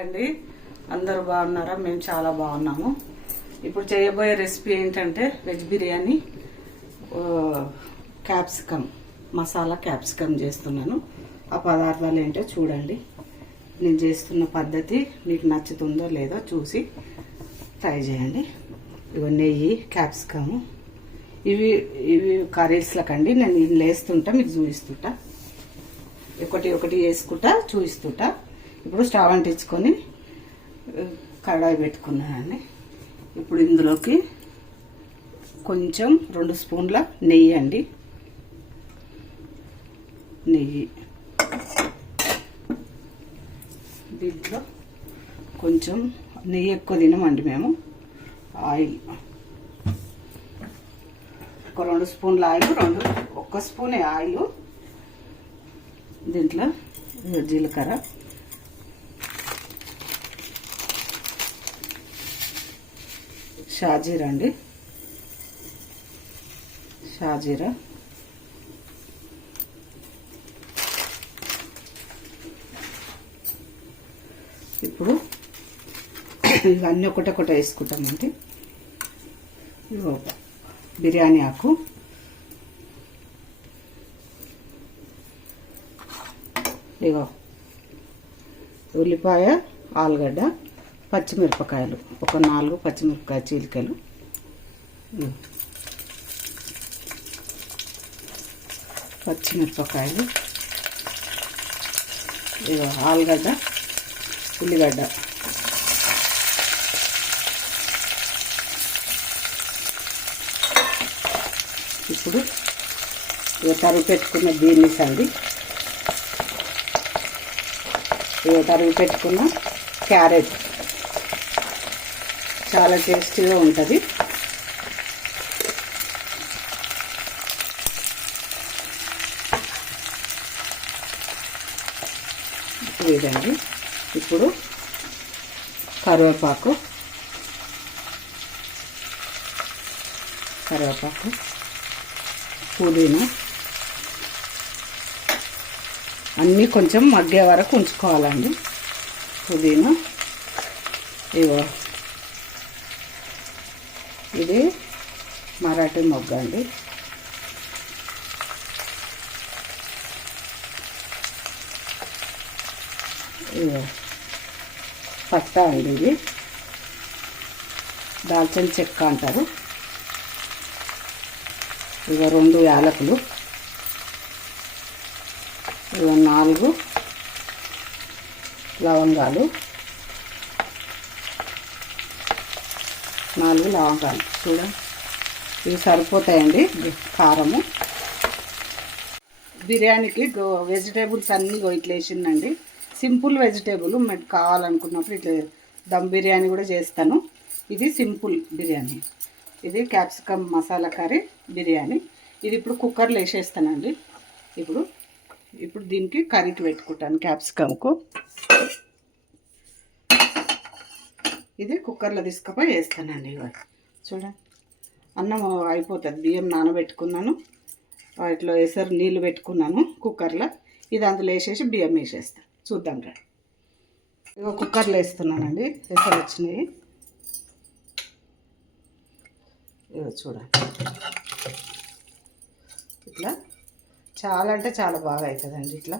అండి, అందరూ బాగున్నారా? మేము చాలా బాగున్నాము. ఇప్పుడు చేయబోయే రెసిపీ ఏంటంటే veg biryani capsicum masala capsicum చేస్తున్నాను. ఆ పదార్థాలు ఏంటో చూడండి. నేను చేస్తున్న పద్ధతి మీకు నచ్చుతుందో లేదో చూసి ట్రై చేయండి. ఇవి నెయ్యి, క్యాప్సికమ్, ఇవి కర్రీస్లకండి. నేను ఇవి వేస్తుంటా, మీకు చూపిస్తుంటా. ఒకటి ఒకటి వేసుకుంటా చూపిస్తుంటా. ఇప్పుడు స్టవ్ అంటించుకొని కడాయి పెట్టుకున్నానండి. ఇప్పుడు ఇందులోకి కొంచెం 2 స్పూన్ల నెయ్యి అండి. నెయ్యి దీంట్లో కొంచెం నెయ్యి ఎక్కువ తినమండి మేము. ఆయిల్ ఒక 2 స్పూన్ల ఆయిల్, 1 స్పూనే ఆయిల్. దీంట్లో జీలకర్ర, షాజీరా అండి, షాజీరా, ఇప్పుడు ఇవన్నీ ఒకటొకటి వేసుకుంటామండి. బిర్యానీ ఆకు, ఇగో ఉల్లిపాయ, ఆలుగడ్డ, పచ్చిమిరపకాయలు, ఒక 4 పచ్చిమిరపకాయ చీలికలు, పచ్చిమిరపకాయలు, ఇగో ఆలుగడ్డ, ఉల్లిగడ్డ, ఇప్పుడు తరిగి పెట్టుకున్న బీన్స్ అండి, తరిగి పెట్టుకున్న క్యారెట్, చాలా టేస్టీగా ఉంటుంది. ఇదండి. ఇప్పుడు కరివేపాకు, పుదీనా అన్నీ కొంచెం మగ్గే వరకు ఉంచుకోవాలండి. పుదీనా, ఇవో ఇది మరాఠీ మొగ్గ అండి. ఇవో పట్టా అండి, ఇది దాల్చిన చెక్క అంటారు. ఇవో 2 యాలకులు, ఇవో 4 లవంగాలు, 4 లవంగాలు చూడండి. ఇవి సరిపోతాయండి కారము. బిర్యానీకి వెజిటేబుల్స్ అన్నీ ఇట్లా వేసిందండి. సింపుల్ వెజిటేబుల్ మీకు కావాలనుకున్నప్పుడు ఇట్లా దమ్ బిర్యానీ కూడా చేస్తాను. ఇది సింపుల్ బిర్యానీ. ఇది క్యాప్సికమ్ మసాలా కర్రీ బిర్యానీ. ఇది ఇప్పుడు కుక్కర్లో వేసేస్తానండి. ఇప్పుడు దీనికి కర్రీకి పెట్టుకుంటాను. క్యాప్సికమ్కు ఇది కుక్కర్లో తీసుకుపోయి వేస్తానండి. చూడండి, అన్నం అయిపోతుంది. బియ్యం నానబెట్టుకున్నాను, వాటిలో ఎసరు నీళ్ళు పెట్టుకున్నాను కుక్కర్లో. ఇది అందులో వేసేసి బియ్యం వేసేస్తాను. చూద్దాం రా. ఇగో కుక్కర్లో వేస్తున్నానండి. ఎసరు వచ్చినాయి. ఇగో చూడండి, ఇట్లా చాలా అంటే చాలా బాగా అవుతుందండి. ఇట్లా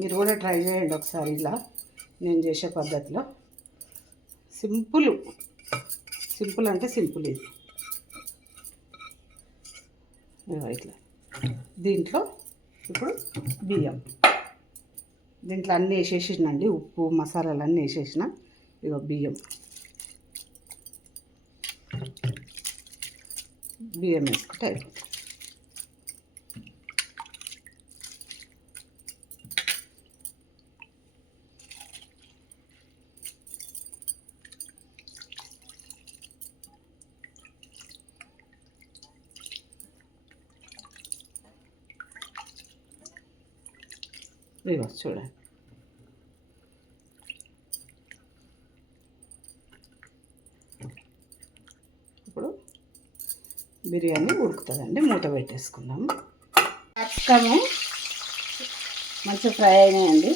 మీరు కూడా ట్రై చేయండి ఒకసారి, ఇలా నేను చేసే పద్ధతిలో. సింపుల్ అంటే సింపుల్ ఇది. ఇట్లా దీంట్లో ఇప్పుడు బియ్యం, దీంట్లో అన్నీ వేసేసినండి. ఉప్పు, మసాలాలు అన్నీ వేసేసిన. ఇగో బియ్యం వేసుకుంటే అయిపోతుంది. ఇగో చూడండి, ఇప్పుడు బిర్యానీ ఉడుకుతుందండి. మూత పెట్టేసుకుందాము. క్యాప్సికము మంచిగా ఫ్రై అయినాయండి.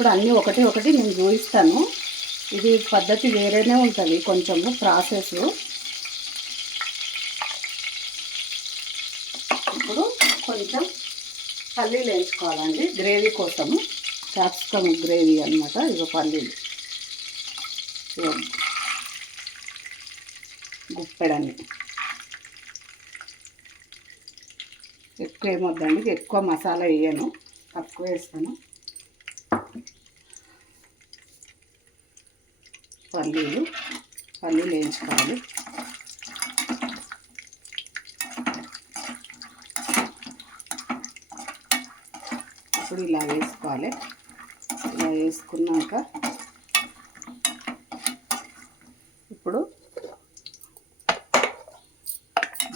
ఇప్పుడు అన్నీ ఒకటి ఒకటి నేను చూపిస్తాను. ఇది పద్ధతి వేరేనే ఉంటుంది కొంచెము ప్రాసెస్. ఇప్పుడు కొంచెం పల్లీలు వేయించుకోవాలండి గ్రేవీ కోసము. క్యాప్సికమ్ గ్రేవీ అనమాట. ఇక పల్లీలు గుప్పెడని, ఎక్కువ ఏమొద్దండి, ఎక్కువ మసాలా వేయను, తక్కువ వేస్తాను. పల్లీలు వేయించుకోవాలి. ఇప్పుడు ఇలా వేసుకోవాలి. ఇలా వేసుకున్నాక ఇప్పుడు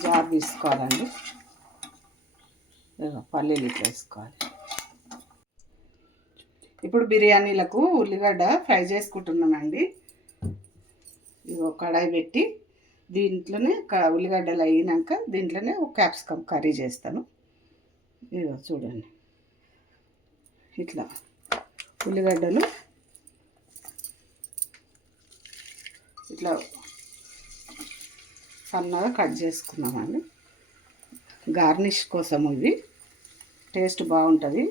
జార్ తీసుకోవాలండి. పల్లీలు ఇట్లా వేసుకోవాలి. ఇప్పుడు బిర్యానీలకు ఉల్లిగడ్డ ఫ్రై చేసుకుంటున్నానండి. ఇగో కడాయి పెట్టి దీంట్లోనే ఉల్లిగడ్డలు అయినాక దీంట్లోనే ఒక క్యాప్సికమ్ కర్రీ చేస్తాను. ఇగో చూడండి, ఇట్లా ఉల్లిగడ్డలు ఇట్లా సన్నగా కట్ చేసుకున్నామండి. గార్నిష్ కోసం ఇవి టేస్ట్ బాగుంటుంది.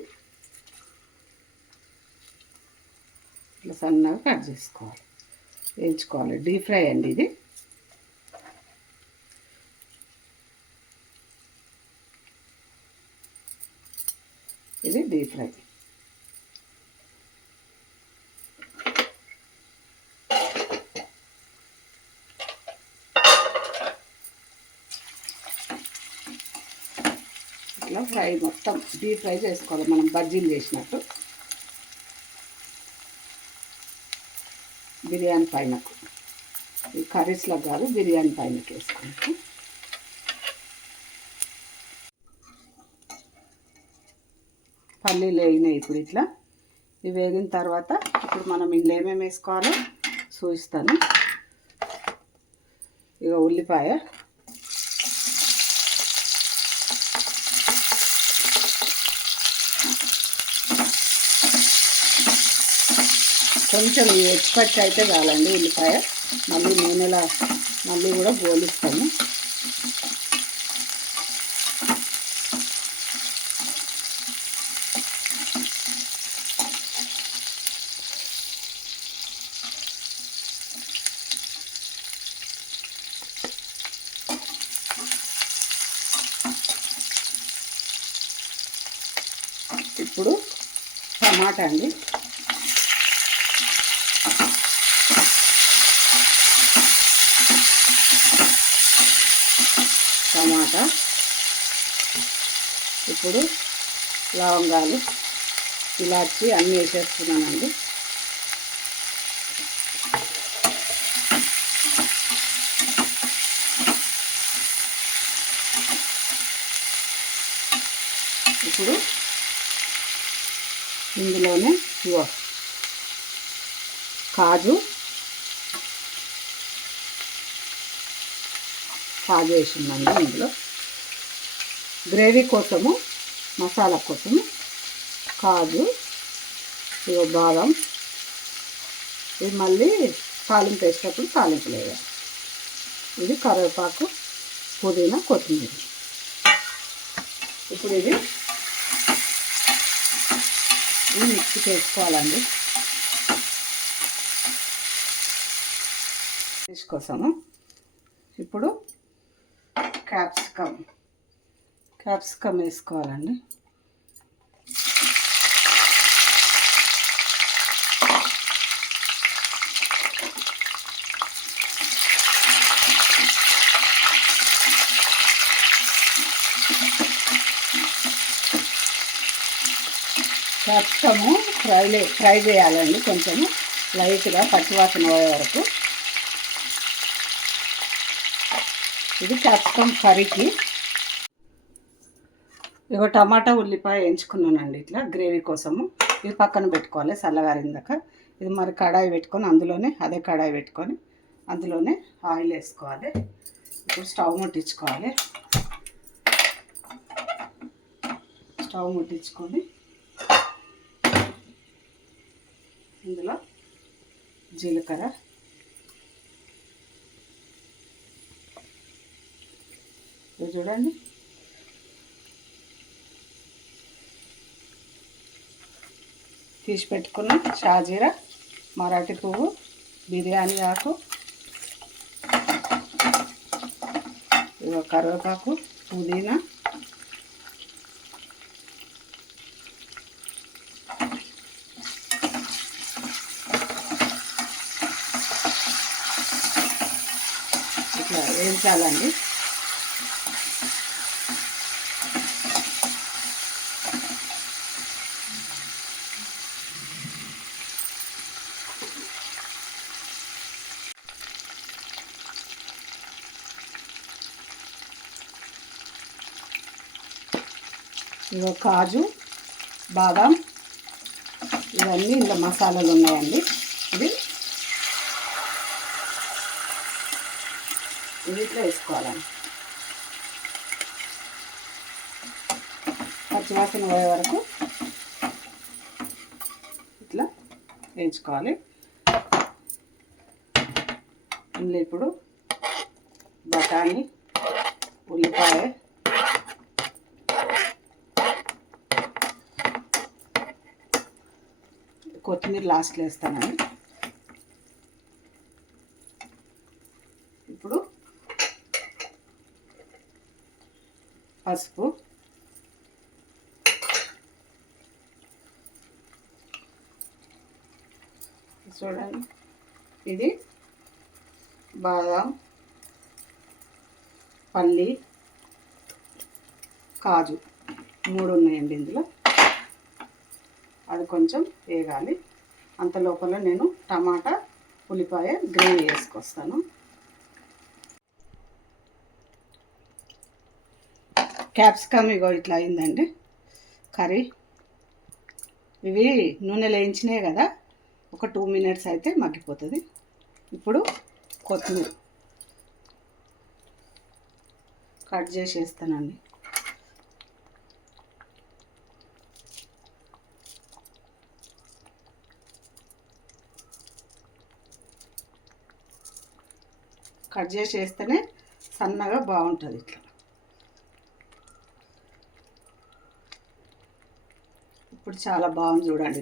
ఇట్లా సన్నగా కట్ చేసుకోవాలి, వేయించుకోవాలి. డీప్ ఫ్రై అండి ఇది. ఇది డీప్ ఫ్రై. ఇట్లా ఫ్రై మొత్తం డీప్ ఫ్రై చేసుకోవాలి, మనం బజ్జీలు చేసినట్టు. బిర్యానీ పైనకు, ఈ కర్రీస్లో కాదు, బిర్యానీ పైనకి వేసుకుంటాం. పల్లీలు వేగినాయి. ఇప్పుడు ఇట్లా ఇవి వేగిన తర్వాత ఇప్పుడు మనం ఇందులో ఏమేమి వేసుకోవాలో చూపిస్తాను. ఇక ఉల్లిపాయ, కొంచెం ఎక్స్పర్ట్ అయితే చాలండి ఉల్లిపాయ. మళ్ళీ నూనెలా మళ్ళీ కూడా గోలిస్తాము. ఇప్పుడు టమాటా అండి. టమాటా, ఇప్పుడు లవంగాలు, ఇలాచి అన్నీ వేసేస్తున్నానండి. ఇప్పుడు ఇందులోనే కాజు వేసిందండి. ఇందులో గ్రేవీ కోసము, మసాలా కోసము కాజు, బాదం, ఇది మళ్ళీ తాలింపు వేసేటప్పుడు తాలింపులు వేయాలి. ఇది కరివేపాకు, పుదీనా, కొత్తిమీర. ఇప్పుడు ఇది మిక్స్ చేసుకోవాలండి. డిష్ కోసము ఇప్పుడు క్యాప్సికమ్ వేసుకోవాలండి. క్యాప్సికము ఫ్రై చేయాలండి, కొంచెము లైట్గా పచ్చివాసన పోయే వరకు. ఇది క్యాప్సికమ్ కర్రీకి. ఇగో టమాటా, ఉల్లిపాయ వేయించుకున్నానండి ఇట్లా గ్రేవీ కోసము. ఇది పక్కన పెట్టుకోవాలి చల్లగారిందాక. ఇది మరి కడాయి పెట్టుకొని అదే కడాయి పెట్టుకొని అందులోనే ఆయిల్ వేసుకోవాలి. ఇప్పుడు స్టవ్ ముట్టించుకోవాలి. స్టవ్ ముట్టించుకొని ఇందులో జీలకర్ర, ఇది చూడండి, తీసి పెట్టుకున్న షాజీరా, మరాఠీ పువ్వు, బిర్యానీ ఆకు, కరివేపాకు, పుదీనా, ఇట్లా వేయించాలండి. ఇగో కాజు, బాదాం, ఇవన్నీ ఇందులో మసాలాలు ఉన్నాయండి. ఇది ఇట్లా వేసుకోవాలండి. పచ్చివాసన పోయే వరకు ఇట్లా వేయించుకోవాలి. ఇందులో ఇప్పుడు బఠానీ, ఉల్లిపాయ, కొత్తిమీర లాస్ట్లో వేస్తానండి. ఇప్పుడు పసుపు, చూడండి, ఇది బాదాం, పల్లి, కాజు 3 ఉన్నాయండి ఇందులో. అది కొంచెం వేగాలి. అంత లోపల నేను టమాటా, ఉల్లిపాయ గ్రేవీ వేసుకొస్తాను. క్యాప్సికమ్ ఇగో ఇట్లా అయిందండి కర్రీ. ఇవి నూనెలో వేయించినాయి కదా, ఒక 2 మినిట్స్ అయితే మగ్గిపోతుంది. ఇప్పుడు కొత్తిమీర కట్ చేసి వేస్తానండి. కట్ చేసి వేస్తేనే సన్నగా బాగుంటుంది. ఇట్లా ఇప్పుడు చాలా బాగుంది చూడండి.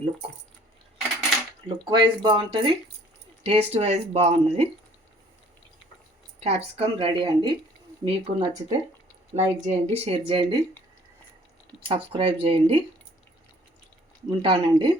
లుక్ వైజ్ బాగుంటుంది, టేస్ట్ వైజ్ బాగున్నది. క్యాప్సికమ్ రెడీ అండి. మీకు నచ్చితే లైక్ చేయండి, షేర్ చేయండి, సబ్స్క్రైబ్ చేయండి. ఉంటానండి.